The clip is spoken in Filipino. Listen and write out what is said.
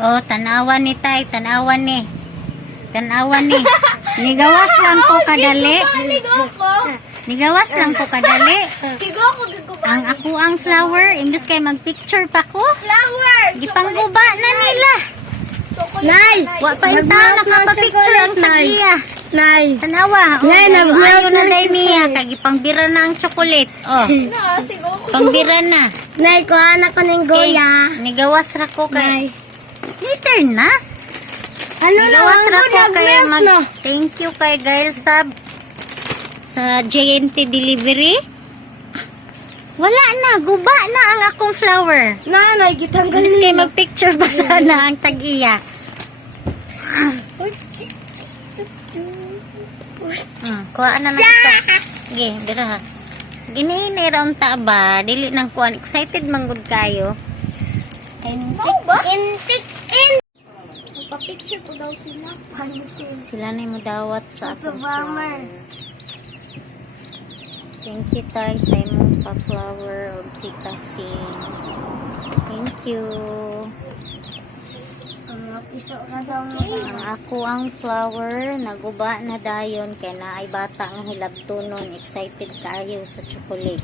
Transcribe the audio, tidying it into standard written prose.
Oh, tanawan ni tay, tanawan ni. Tanawan ni. Nigawas lang ko kadali. Nigawas lang ko kadali. Ang ako ang flower, imbes kay magpicture pa ko. Gipangguba na nila. Nay! Wa pa yung tao nakapapicture ang tagiya. Nay! Tanawa. Nay, Ayaw na day niya. Kagipangbira na ang chocolate. Oh. Pangbira na. Nay, kuha na ko ng goya. Nigawas ra ko kay. Later na. Ano na Nigawas ra ko kay nag-melt, no? Thank you kay Gail sa JNT delivery. Wala na. Guba na ang akong flower. Nanay, gitanggal Imbes kay niyo. magpicture pa sana ang tagiya. Kuha na isa. Sige, dira ha. Ginihinay ra unta ba? Dili nang kuan. Excited manggod kayo. Intik. Magpa-picture po daw sila. Pansin. Sila na mo dawat sa Ito akong bomber. flower. Thank you tayo sa imong pa-flower o titasin. Thank you. Piso na daw mo. Ang ako ang flower, naguba na dayon kay naay bata ang hilabtunon. Excited kayo sa chocolate.